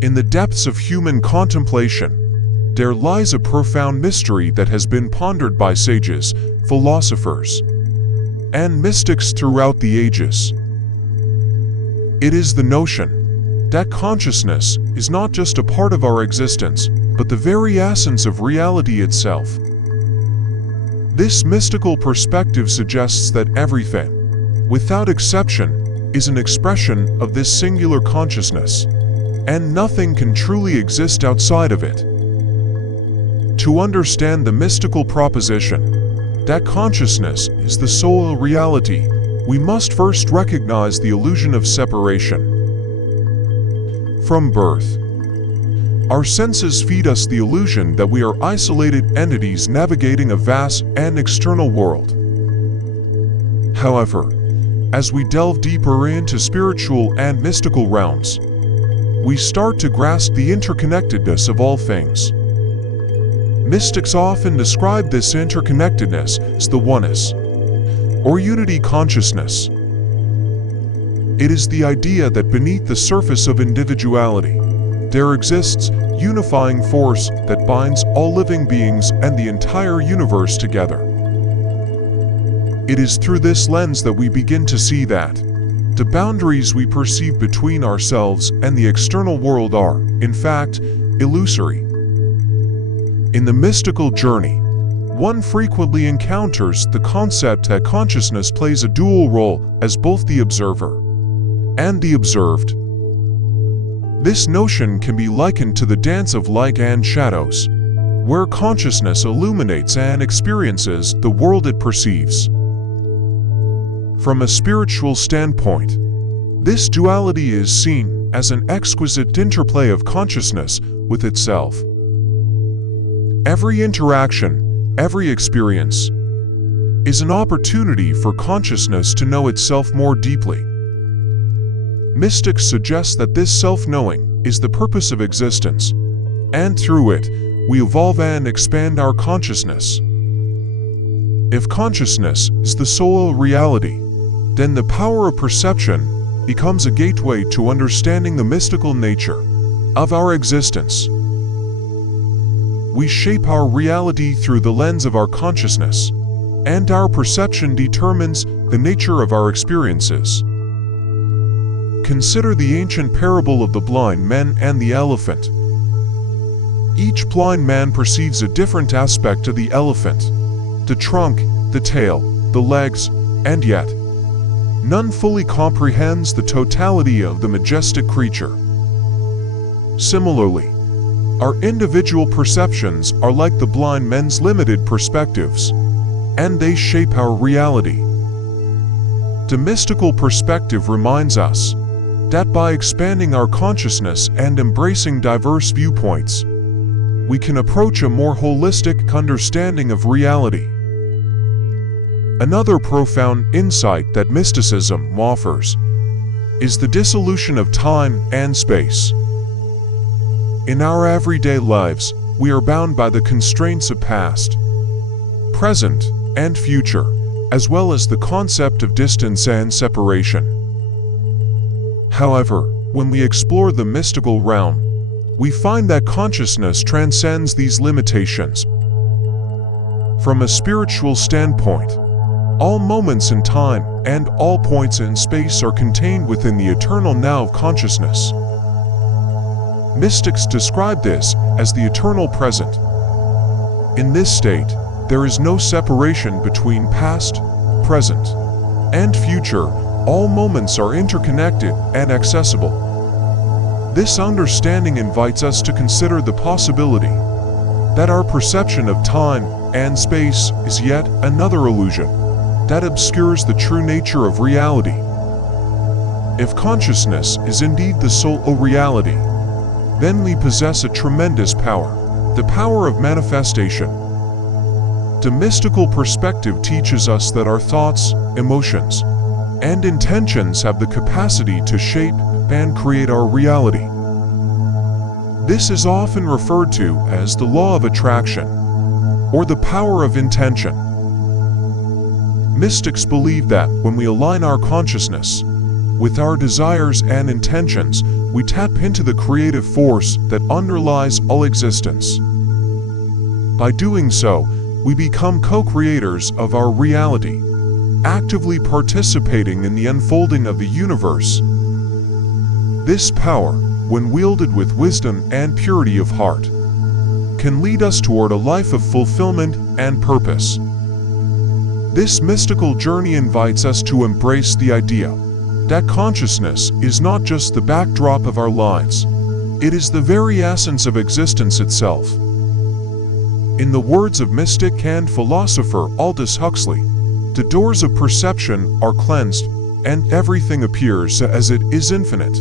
In the depths of human contemplation, there lies a profound mystery that has been pondered by sages, philosophers, and mystics throughout the ages. It is the notion that consciousness is not just a part of our existence, but the very essence of reality itself. This mystical perspective suggests that everything, without exception, is an expression of this singular consciousness, and nothing can truly exist outside of it. To understand the mystical proposition that consciousness is the sole reality, we must first recognize the illusion of separation. From birth, our senses feed us the illusion that we are isolated entities navigating a vast and external world. However, as we delve deeper into spiritual and mystical realms, we start to grasp the interconnectedness of all things. Mystics often describe this interconnectedness as the oneness, or unity consciousness. It is the idea that beneath the surface of individuality, there exists unifying force that binds all living beings and the entire universe together. It is through this lens that we begin to see that the boundaries we perceive between ourselves and the external world are, in fact, illusory. In the mystical journey, one frequently encounters the concept that consciousness plays a dual role as both the observer and the observed. This notion can be likened to the dance of light and shadows, where consciousness illuminates and experiences the world it perceives. From a spiritual standpoint, this duality is seen as an exquisite interplay of consciousness with itself. Every interaction, every experience, is an opportunity for consciousness to know itself more deeply. Mystics suggest that this self-knowing is the purpose of existence, and through it, we evolve and expand our consciousness. If consciousness is the sole reality, then the power of perception becomes a gateway to understanding the mystical nature of our existence. We shape our reality through the lens of our consciousness, and our perception determines the nature of our experiences. Consider the ancient parable of the blind man and the elephant. Each blind man perceives a different aspect of the elephant: the trunk, the tail, the legs, and yet none fully comprehends the totality of the majestic creature. Similarly, our individual perceptions are like the blind man's limited perspectives, and they shape our reality. The mystical perspective reminds us that by expanding our consciousness and embracing diverse viewpoints, we can approach a more holistic understanding of reality. Another profound insight that mysticism offers is the dissolution of time and space. In our everyday lives, we are bound by the constraints of past, present, and future, as well as the concept of distance and separation. However, when we explore the mystical realm, we find that consciousness transcends these limitations. From a spiritual standpoint, all moments in time and all points in space are contained within the eternal now of consciousness. Mystics describe this as the eternal present. In this state, there is no separation between past, present, and future. All moments are interconnected and accessible. This understanding invites us to consider the possibility that our perception of time and space is yet another illusion that obscures the true nature of reality. If consciousness is indeed the sole reality, then we possess a tremendous power, the power of manifestation. The mystical perspective teaches us that our thoughts, emotions, and intentions have the capacity to shape and create our reality. This is often referred to as the law of attraction, or the power of intention. Mystics believe that when we align our consciousness with our desires and intentions, we tap into the creative force that underlies all existence. By doing so, we become co-creators of our reality, actively participating in the unfolding of the universe. This power, when wielded with wisdom and purity of heart, can lead us toward a life of fulfillment and purpose. This mystical journey invites us to embrace the idea that consciousness is not just the backdrop of our lives, it is the very essence of existence itself. In the words of mystic and philosopher Aldous Huxley, the doors of perception are cleansed, and everything appears as it is infinite.